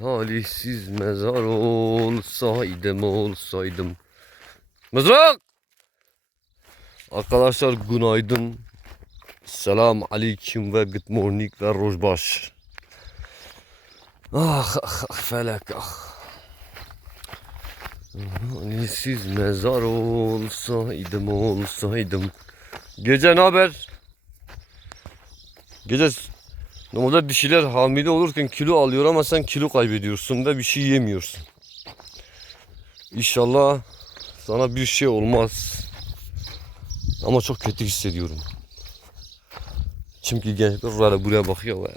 talihsiz mezar olsaydım olsaydım. Mızrak! Arkadaşlar günaydın. Selam aleyküm ve good morning ve rojbaş. Ah, ah, ah felek ah. Talihsiz mezar olsaydım olsaydım. Gece ne haber? Gece normalde dişiler hamile olurken kilo alıyor ama sen kilo kaybediyorsun ve bir şey yemiyorsun. İnşallah sana bir şey olmaz. Ama çok kötü hissediyorum. Çünkü gençler böyle buraya bakıyor ve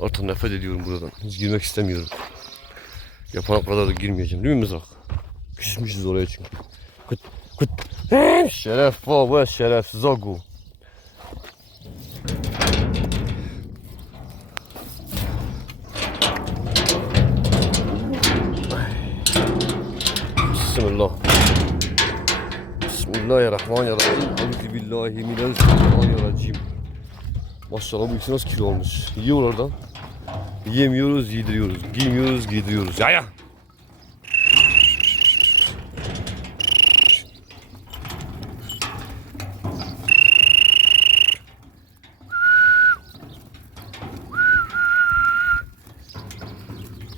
artık nefret ediyorum buradan. Hiç girmek istemiyorum. Yapana kadar da girmeyeceğim değil mi Mızrak? Küsmüşüz oraya çünkü. Kıt kıt. Şeref baba şeref zagu. Bismillah. Bismillahirrahmanirrahim. Euzu billahi mineşşeytanirracim. Maşallah bu ikisi nasıl kilo olmuş. Yiyor oradan. Yemiyoruz, yediriyoruz. Giymiyoruz, giydiriyoruz. Ya ya.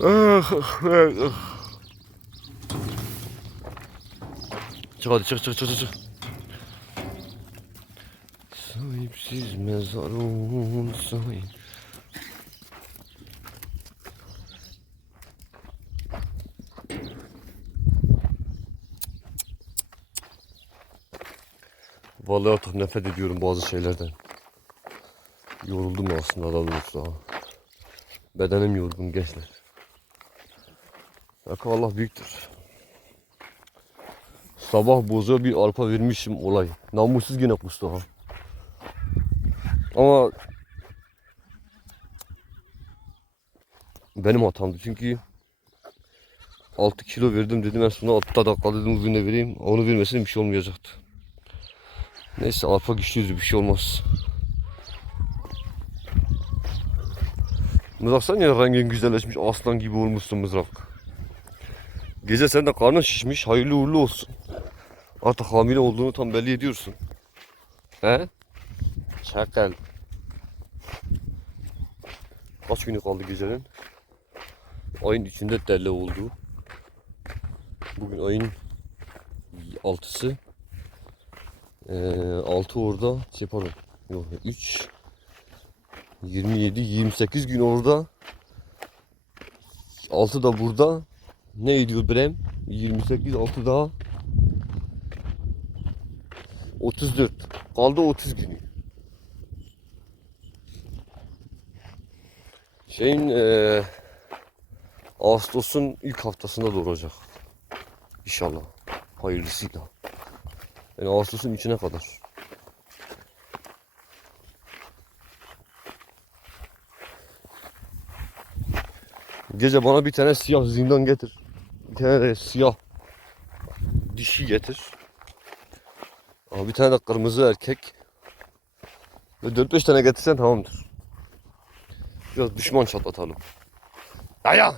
Ah, ah, ah. Çık hadi çık çık çık çık. Sahipsiz mezar olsaydı. Vallahi artık nefret ediyorum bazı şeylerden. Yoruldum aslında daha doğrusu. Bedenim yorgun gençler. Bakın Allah büyüktür. Sabah bozuğa bir arpa vermişim olay. Namussuz yine kustu ha. Ama benim hatamdı çünkü 6 kilo verdim dedim en sonunda 6 dakika dedim bugün vereyim. Onu vermeseydim bir şey olmayacaktı. Neyse arpa güçlüydü bir şey olmaz. Mızrak sen ya rengin güzelleşmiş aslan gibi olmuşsun mızrak. Gece sen de karnın şişmiş hayırlı uğurlu olsun. Artık hamile olduğunu tam belli ediyorsun. He? Çakal. Kaç günü kaldı gecenin? Ayın içinde delle oldu. Bugün ayın altısı. Ee, 6 orada şey pardon yok 3 27 28 gün orada 6 da burada ne ediyor Brem 28 6 daha 34 kaldı 30 günü şeyin eee Ağustos'un ilk haftasında doğuracak İnşallah hayırlısıyla yani Ağustos'un içine kadar. Gece bana bir tane siyah zindan getir. Bir tane de siyah dişi getir. Ama bir tane de kırmızı erkek. Ve 4-5 tane getirsen tamamdır. Biraz düşman çatlatalım. Daya!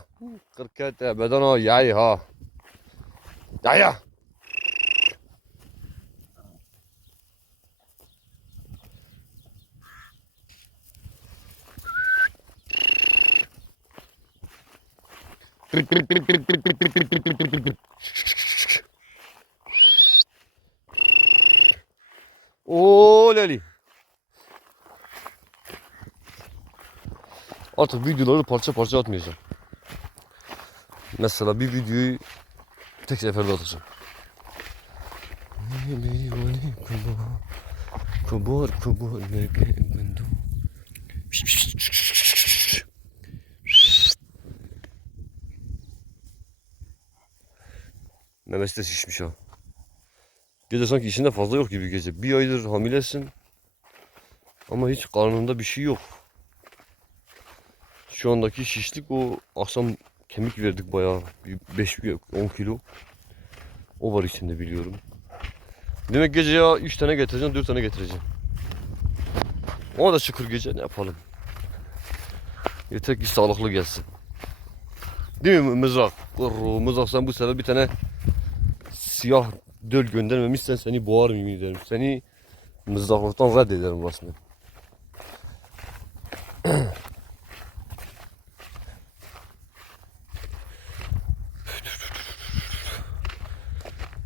Kırket beden o yay ha. Daya! Oo Leli. Artık videoları parça parça atmayacağım. Mesela bir videoyu tek seferde atacağım. Kubur kubur Memesi de şişmiş ha. Gece sanki içinde fazla yok gibi gece. Bir aydır hamilesin. Ama hiç karnında bir şey yok. Şu andaki şişlik o akşam kemik verdik bayağı. 5 10 kilo. O var içinde biliyorum. Demek gece ya 3 tane getireceğim 4 tane getireceğim. Ona da şükür gece ne yapalım. Yeter ki sağlıklı gelsin. Değil mi mızrak? Mızrak sen bu sefer bir tane siyah döl göndermemişsen seni boğarım yemin ederim. Seni mızraklıktan reddederim aslında.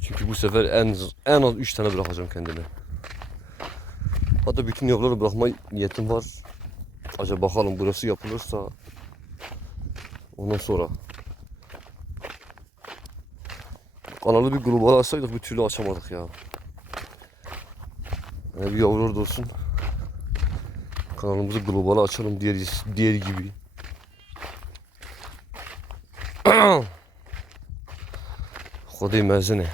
Çünkü bu sefer en en az 3 tane bırakacağım kendime. Hatta bütün yavruları bırakma niyetim var. Acaba bakalım burası yapılırsa ondan sonra Analı bir gruba açsaydık bir türlü açamadık ya. Yani bir yavru orada olsun. Kanalımızı globala açalım diğer, diğer gibi. Kodey mezini.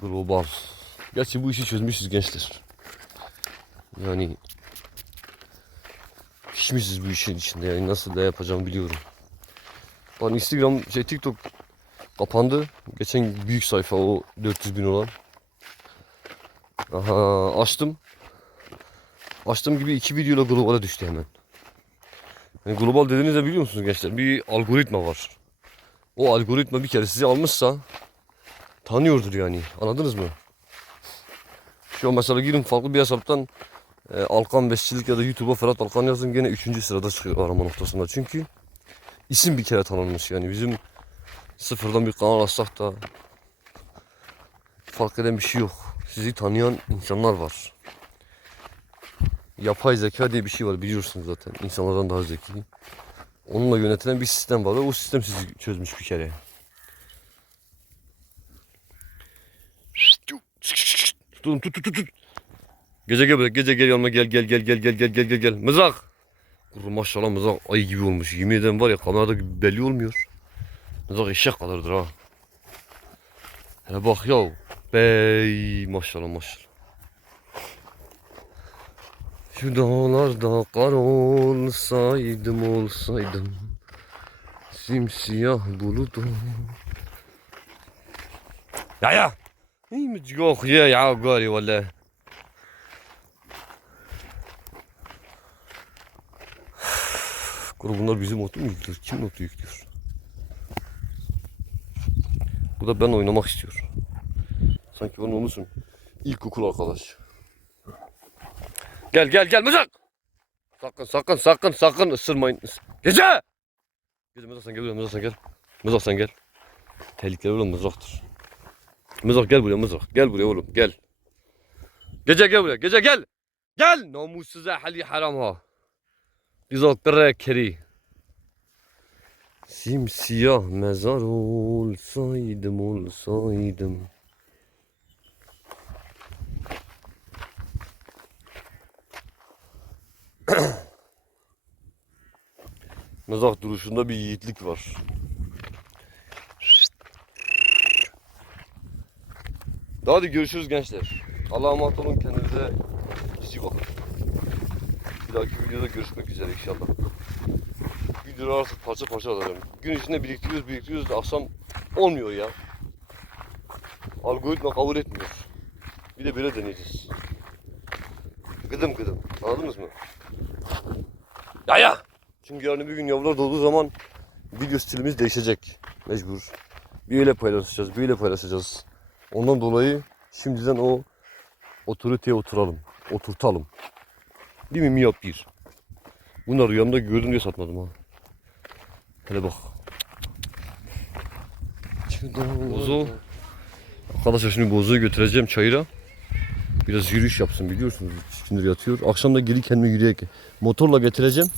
Global. Gerçi bu işi çözmüşüz gençler. Yani pişmişiz bu işin içinde yani nasıl da yapacağımı biliyorum. Lan Instagram şey TikTok kapandı. Geçen büyük sayfa o 400 bin olan. Aha açtım. Açtığım gibi iki videoyla globale düştü hemen. Yani global dediğinizde biliyor musunuz gençler? Bir algoritma var. O algoritma bir kere sizi almışsa tanıyordur yani. Anladınız mı? Şu an mesela girin farklı bir hesaptan e, Alkan Besçilik ya da YouTube'a Ferhat Alkan yazın gene 3. sırada çıkıyor arama noktasında. Çünkü isim bir kere tanınmış yani bizim sıfırdan bir kanal açsak da fark eden bir şey yok. Sizi tanıyan insanlar var. Yapay zeka diye bir şey var biliyorsunuz zaten. İnsanlardan daha zeki. Onunla yönetilen bir sistem var ve o sistem sizi çözmüş bir kere. Tut tut tut tut. Gece gel gece gel yanıma gel gel gel gel gel gel gel gel gel. Mızrak. Kuru maşallah mızrak ayı gibi olmuş. Yemin ederim var ya kamerada belli olmuyor. Mızrak eşek kadardır ha. Hele bak ya. Bey maşallah maşallah. Şu dağlarda kar olsaydım olsaydım Simsiyah buludum Ya ya İyi mi yok ya ya gari valla Kuru bunlar bizim otu mu yüklüyor? Kim otu yüklüyor? Bu da ben oynamak istiyor. Sanki ben onusun. İlkokul arkadaş. Gel gel gel mızrak. Sakın sakın sakın sakın ısırmayın. Gece. Gece mızrak sen gel mızrak sen gel. Mızrak sen gel. Tehlikeli oğlum mızraktır. Mızrak gel buraya mızrak. Gel buraya oğlum gel. Gece gel buraya gece gel. Gel. Namussuza hali haram ha. Mızrak bir keri. Simsiyah mezar olsaydım olsaydım. Mızrak duruşunda bir yiğitlik var. Hadi görüşürüz gençler. Allah'a emanet olun kendinize dahaki videoda görüşmek üzere inşallah. Videoları artık parça parça alacağım. Gün içinde biriktiriyoruz biriktiriyoruz da akşam olmuyor ya. Algoritma kabul etmiyor. Bir de böyle deneyeceğiz. Gıdım gıdım. Anladınız mı? Ya! Çünkü yarın bir gün yavrular doğduğu zaman video stilimiz değişecek. Mecbur. Bir öyle paylaşacağız, bir öyle paylaşacağız. Ondan dolayı şimdiden o otoriteye oturalım. Oturtalım. Değil mi Miyap bir? Bunlar rüyamda gördüm diye satmadım ha. Hele bak. Bozu. Arkadaşlar şimdi bozuyu götüreceğim çayıra. Biraz yürüyüş yapsın biliyorsunuz. Gündür yatıyor. Akşam da geri kendime yürüyerek motorla getireceğim.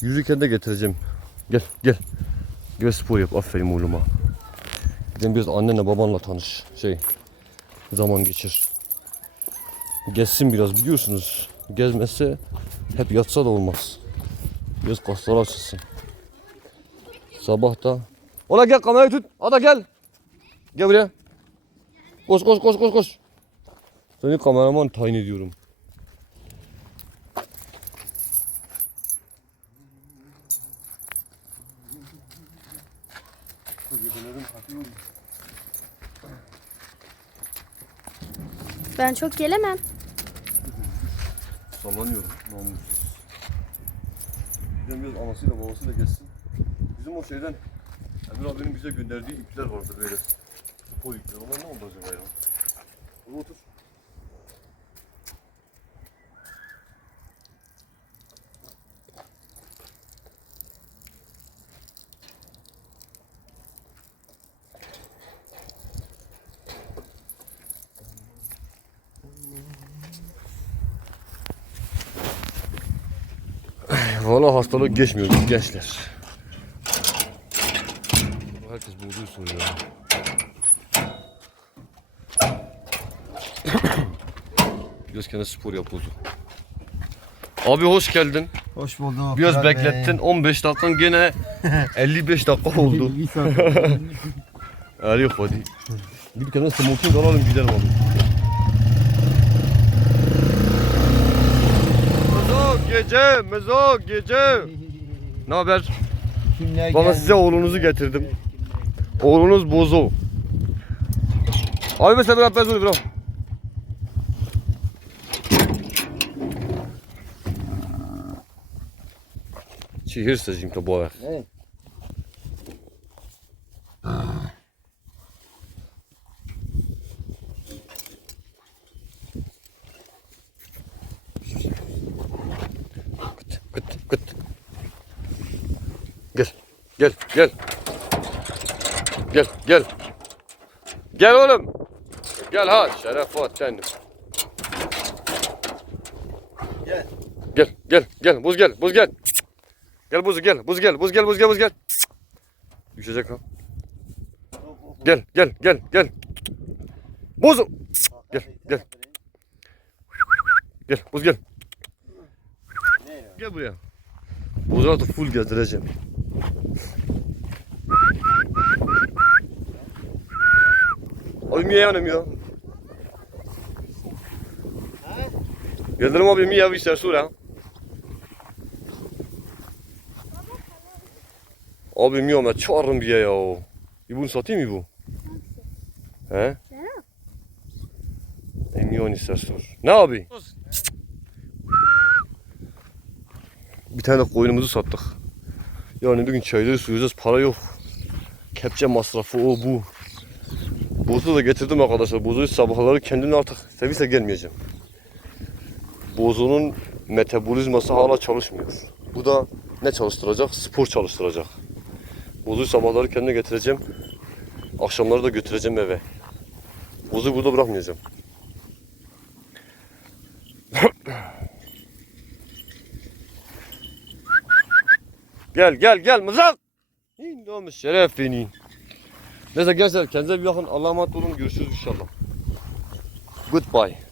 Yürürken de getireceğim. Gel gel. Gel spor yap. Aferin oğluma. Gidelim biraz annenle babanla tanış. Şey zaman geçir. Gezsin biraz biliyorsunuz. Gezmezse hep yatsa da olmaz. Biraz kasları açılsın. Sabah da. Ola gel kamerayı tut. Ada gel. Gel buraya. Koş koş koş koş koş. Seni kameraman tayin ediyorum. Ben çok gelemem. Sallanıyorum namussuz. Gidem biraz anasıyla babasıyla geçsin. Bizim o şeyden Emir abinin bize gönderdiği ipler vardı böyle. Spor ipler. Onlar ne oldu acaba ya? Dur otur. Valla hastalık geçmiyor gençler. Herkes bozuyu soruyor. Biraz kendine spor yap bozu. Abi hoş geldin. Hoş bulduk. Biraz Kral Bey. beklettin. 15 dakikan gene 55 dakika oldu. Hadi yok hadi. Bir kendine smoking alalım gidelim abi. Mezo gece, mezo gece. Ne haber? Bana size oğlunuzu getirdim. Oğlunuz bozo. Abi mesela biraz bezoli bro. Chcesz im to było? Evet. Gel. Gel gel. Gel gel. Gel oğlum. Gel ha şeref Fuat kendim. Gel. Gel gel gel buz gel buz gel. Gel buz gel buz gel buz gel buz gel buz gel. Düşecek lan. Gel gel gel gel. Buzu. Gel gel gel buz gel. Gel buraya. Buzu artık full gezdireceğim. Niye yanım ya? Yıldırım abi mi yavi ser sura? Abi mi ama çağırın bir ya. Bir bunu satayım mı bu? He? E mi onu ister. Ne abi? Bir tane de koyunumuzu sattık. Yani bugün çayları suyacağız para yok. Kepçe masrafı o bu. Bozu da getirdim arkadaşlar. Bozuyu sabahları kendim artık servise gelmeyeceğim. Bozunun metabolizması hala çalışmıyor. Bu da ne çalıştıracak? Spor çalıştıracak. Bozuyu sabahları kendime getireceğim. Akşamları da götüreceğim eve. Bozuyu burada bırakmayacağım. gel gel gel mızrak. İn olmuş şeref beni. Neyse gençler kendinize bir bakın. Allah'a emanet olun. Görüşürüz inşallah. Goodbye.